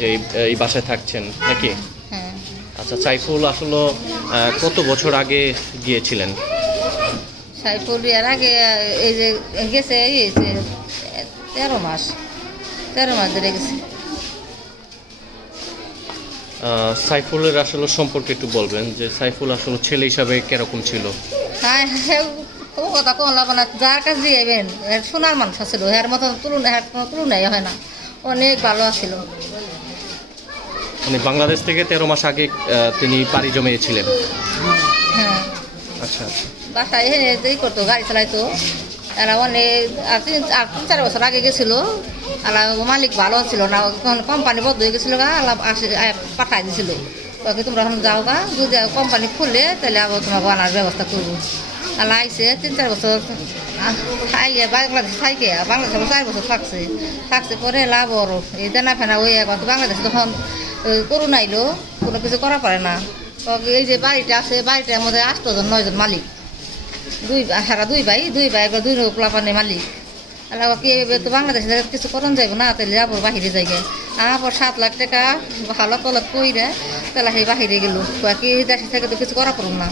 যে এই বাসায় থাকছেন নাকি? হ্যাঁ। আচ্ছা, সাইফুল আসলে কত বছর আগে গিয়েছিলেন? সাইফুল এর আগে এই যে গেছে 13 মাস ধরে গেছে। সাইফুলের আসলে সম্পর্কে একটু বলবেন যে সাইফুল আসলে ছেলে হিসাবে কিরকম ছিল? হ্যাঁ, ও কথা কোন লাভ না, যার কাছে যাইবেন সোনার মানুষ ছিল, এর মতো তুলনাই হয় না, অনেক ভালো ছিল। মানে বাংলাদেশ থেকে 13 মাস আগে তিনি পাড়ি জমিয়েছিলেন। হ্যাঁ। আচ্ছা আচ্ছা। বাসায় এই করতো, গাড়ি চালাইতো। এরা অনেক 3-4 বছর আগে গেছিল। মালিক ভালো ছিল না, কোম্পানি বন্ধ হয়ে গেছিল, পাঠাই দিছিল, তোমরা এখন যাও গা, যদি কোম্পানি খুলে তাহলে আবার তোমাকে আনার ব্যবস্থা করবো। আইসে 3-4 বছর বাংলাদেশ থাইকে, বাংলাদেশে 4 বছর থাকছে পরে লাভ ওর এই দেনা ফেনা ওই বাংলাদেশে তখন করুন আইলো, কোনো কিছু করা পারে না। এই যে বাড়িটা আছে, বাড়িটার মধ্যে 8-9 জন মালিক, দুই ভাই 2 পোলাপানের মালিক। কি তো বাংলাদেশে কিছু করণ যাইব না, তাহলে যাবো বাহিরে যাইগে। আমার 7 লাখ টাকা ভালো তলত কইরে তাহলে সেই বাহিরে গেল, কি দেশে থেকে তো কিছু করা পারব না।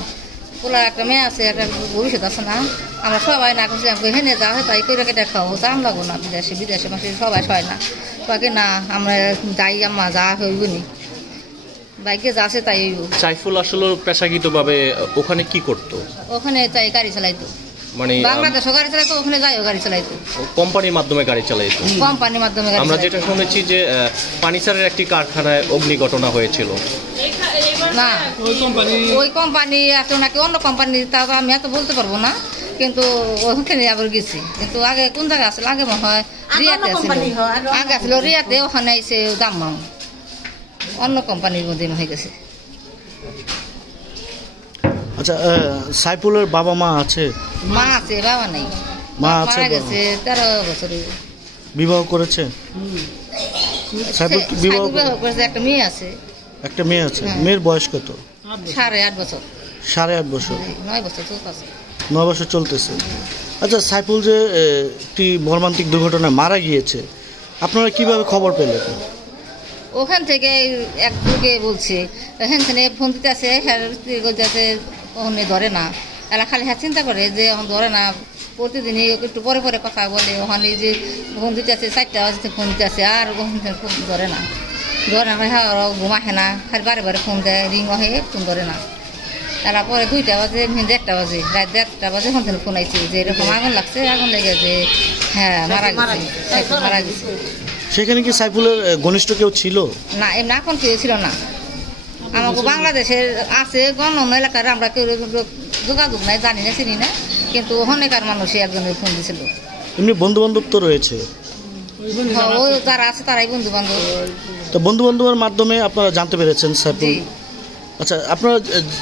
পোলা একটা মেয়ে আছে, একটা ভবিষ্যৎ আছে না, আমরা সবাই না করছি হেনে যাও তাই করে কেটে খাও, দাম লাগবো না, বিদেশে মাসে সবাই হয় না, কি না আমরা যাই, আম্মা যা হইব নি বাইকে যা আছে তাই হইব। সাইফুল আসলে পেশাগতভাবে ওখানে কি করতো? ওখানে তাই গাড়ি চালাইতো, মানে বাংলাদেশও গাড়ি চালাইতো, ওখানে যাইও গাড়ি চালাইতো, কোম্পানির মাধ্যমে গাড়ি চালাইতো। কোম্পানির মাধ্যমে গাড়ি আমরা যেটা শুনেছি যে ফার্নিচারের একটি কারখানায় অগ্নি ঘটনা হয়েছিল। না, ওই কোম্পানি আছে নাকি অন্য কোম্পানি তা আমি এত বলতে পারবো না, কিন্তু ওখানে আবার গেছি। কিন্তু আগে কোন জায়গায় আসলে, আগে মনে হয় রিয়াতে আসছিল, আগে আসছিল রিয়াতে, ওখানে এসে দাম্মাম অন্য কোম্পানির মধ্যে হয়ে গেছে। আচ্ছা, সাইফুলের বাবা মা আছে? মা আছে, বাবা নেই। মা আছে, মারা গেছে 13 বছরে। বিবাহ করেছে? সাইফুল বিবাহ করেছে, একটা মেয়ে আছে। একটা মেয়ে আছে। মেয়ের বয়স কত? 8.5 বছর। 8.5 বছর? 9 বছর চলতেছে। 9 বছর চলতেছে। আচ্ছা, সাইফুল যে একটি মর্মান্তিক দুর্ঘটনায় মারা গিয়েছে, আপনারা কিভাবে খবর পেলেন? ওখান থেকে এক যুগে বলছে, এখান থেকে ফোন দিতে আছে, ওখানে ধরে না, এলা খালি হ্যাঁ চিন্তা করে যে এখন ধরে না, প্রতিদিনই একটু পরে পরে কথা বলে, ওখানে যে ফোন দিতে আছে 4টা বাজে ফোন দিতে আছে, আর ওখানে ফোন ধরে না, হ্যাঁ ঘুমাহে না, খালি বারে ফোন দেয়, রিং হয়ে ফোন ধরে না। এলা পরে 2টা বাজে, 1টা বাজে, রাত 1টা বাজে ফোন আইছে যে এরকম আগুন লাগছে, আগুন লেগে যে হ্যাঁ মারা গেছে। সেখানে কি সাইফুলের ঘনিষ্ঠ কেউ ছিল? না, এমনি এখন কেউ ছিল না। আমাকে বাংলাদেশের আছে অন্য এলাকার, আমরা কেউ যোগাযোগ নাই, জানি না, চিনি না, কিন্তু অনেকার মানুষই একজনের ফোন দিয়েছিল। এমনি বন্ধু বান্ধব তো রয়েছে, যারা আছে তারাই বন্ধু বান্ধব। তো বন্ধু বান্ধবের মাধ্যমে আপনারা জানতে পেরেছেন সাইফুল? আচ্ছা, আপনারা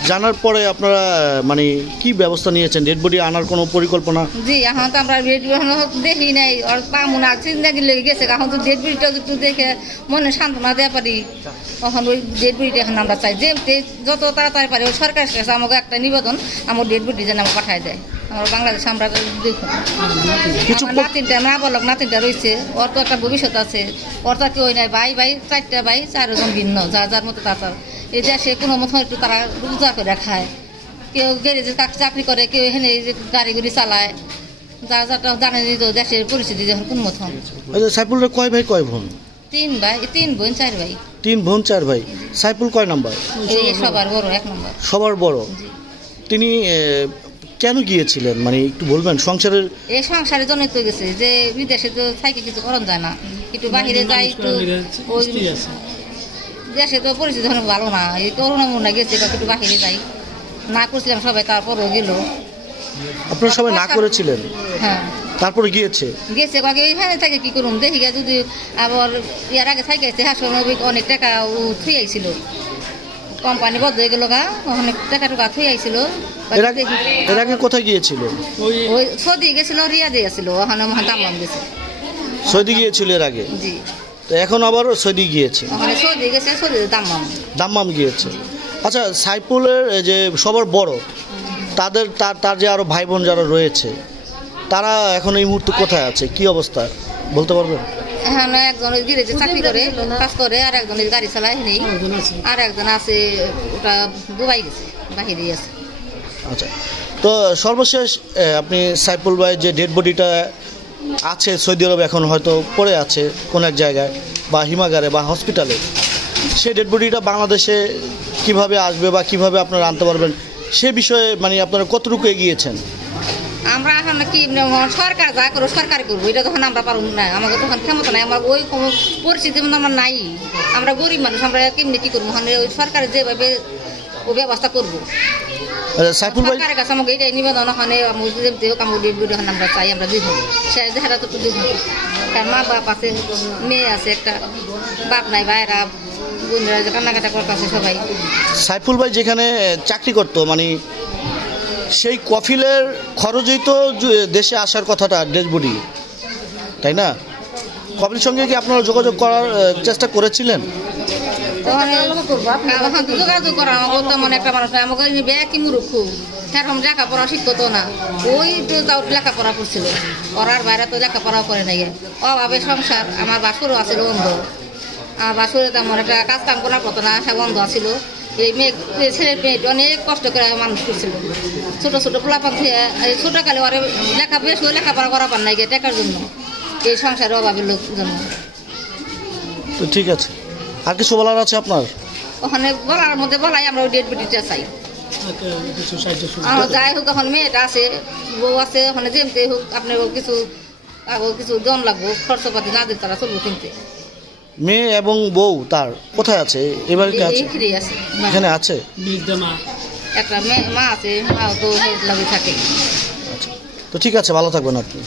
জানার পরে আপনারা মানে কি ব্যবস্থা নিয়েছেন? ডেড বডি আনার কোনো পরিকল্পনা? জি, এখন তো আমরা ডেড বডি দেখি নাই, আর পামু না, চিন্তা লেগে গেছে। এখন তো ডেড বডিটা একটু দেখে মনে সান্ত্বনা দেওয়া পারি, তখন ওই ডেড বডিটা এখন আমরা চাই যে যত তাড়াতাড়ি পারি। ওই সরকারের কাছে আমাকে একটা নিবেদন, আমার ডেড বডি যেন আমাকে পাঠায় দেয়। আমার বাংলাদেশে আমরা দেখুন, নাতিনটা না বলক, নাতিনটা রয়েছে, ওর তো একটা ভবিষ্যৎ আছে, ওর তো কেউ নাই, ভাই 4টা ভাই, 4 জন ভিন্ন, যার মতো তার এই দেশে কোনো মতো একটু তারা রোজা করে খায়, কেউ গ্যারেজে চাকরি করে, কেউ এখানে গাড়ি গুড়ি চালায়, যারটা জানে যে দেশের পরিস্থিতি যখন কোন মতন। সাইফুলের কয় ভাই কয় বোন? 3 ভাই, 3 বোন 4 ভাই। 3 বোন 4 ভাই। সাইফুল কয় নাম্বার? সবার বড়, 1 নম্বর। সবার বড়। তিনি কেন গিয়েছিলেন, মানে একটু বলবেন? সংসারের জন্যই তো গেছে, যে বিদেশে তো থাকে কিছু করণ যায় না, একটু বাহিরে যাই, একটু ওই দেশে তো পরিস্থিতি ভালো না, এই করোনা মনে গেছে, একটু বাহিরে যাই, না করছিলাম সবাই, তারপরও গেল। আপনারা সবাই না করেছিলেন? হ্যাঁ। তারপরে গেছে এখানে থাকে কি করুন, দেখি যদি আবার ইয়ার আগে থাকে অনেক টাকা থুই আইছিল, কোম্পানি বন্ধ হয়ে গেল, অনেক টাকা থুই আইছিল। এর আগে কোথায় গিয়েছিল? ওই সৌদি গেছিল, রিয়াদে গেছিল, ওখানে দাম্মাম গেছে। সৌদি গিয়েছিল এর আগে? জি। তো এখন আবার সৌদি গিয়েছে? সৌদি গেছে, সৌদি দাম্মাম গিয়েছে। আচ্ছা, সাইফুলের যে সবার বড়, তার যে আরো ভাই বোন যারা রয়েছে, তারা এখন এই মুহূর্তে কোথায় আছে, কি অবস্থা বলতে পারবেন? এখানে একজন ওই গিরেজে চাকরি করে কাজ করে, আর একজন ওই গাড়ি চালায় নেই, আর একজন আছে ওটা দুবাই গেছে, বাহিরেই আছে। আচ্ছা, তো সর্বশেষ আপনি সাইফুল ভাই যে ডেড বডিটা আছে সৌদি আরবে, এখন হয়তো পড়ে আছে কোনো এক জায়গায় বা হিমাগারে বা হসপিটালে, সেই ডেড বডিটা বাংলাদেশে কিভাবে আসবে বা কিভাবে আপনারা আনতে পারবেন সে বিষয়ে মানে আপনারা কতটুকু এগিয়েছেন? আমরা এখন কি সরকার যা করবো সরকারই করবো, এটা তখন আমরা পারবো না, আমাদের তখন ক্ষমতা নাই, আমার ওই কোনো পরিস্থিতি আমরা নাই, আমরা গরিব মানুষ, আমরা কেমনি কি করবো, মানে ওই সরকার যেভাবে ও ব্যবস্থা করবো। সাইফুল ভাই সরকারের কাছে আমাকে এটাই নিবেদন, ওখানে যেতে হোক আমার ডেড বডি আমরা চাই, আমরা দিব সে দেখাটা তো দিব, কারণ মা বাপ আছে, মেয়ে আছে একটা, বাপ নাই, ভাইরা বোনরা যে কান্নাকাটা করতেছে সবাই। সাইফুল ভাই যেখানে চাকরি করতো মানে সেই কফিলের খরচেই তো দেশে আসার কথাটা ডেড বডি, তাই না? কফিল সঙ্গে কি আপনারা যোগাযোগ করার চেষ্টা করেছিলেন? যোগাযোগ করা আমাকে তেমন একটা মানুষ নাই, আমাকে ব্যাকি মূর্খ, সেরকম লেখাপড়া শিখতো না, ওই তো তাও লেখাপড়া করছিল, ওরার বাইরে তো লেখাপড়া করে নাই, অভাবে সংসার। আমার বাসুরও আছিল বন্ধ, আমার বাসুরে তেমন একটা কাজ কাম করার কত না, সে বন্ধ আছিল। এই মেয়ে ছেলের মেয়েটা অনেক কষ্ট করে মানুষ করছিল, ছোটো ছোটো পোলাপান থেকে ছোটো কালে ওরা বেশ লেখাপড়া করা পান নাই টাকার জন্য, এই সংসারের অভাবের লোক জন্য। তো ঠিক আছে, আর কিছু বলার আছে আপনার? ওখানে বলার মধ্যে বলাই আমরা ওই ডেড বডিটা চাই, আমরা যাই হোক, এখন মেয়েটা আছে, বউ আছে, ওখানে যেমতে হোক আপনার কিছু জন লাগবো, খরচপাতি না দিতে তারা চলবো কিনতে। মেয়ে এবং বউ তার কোথায় আছে? এবারে আছে, এখানে আছে একটা মা আছে, মা তো লাগে থাকে। আচ্ছা, তো ঠিক আছে, ভালো থাকবেন আপনি।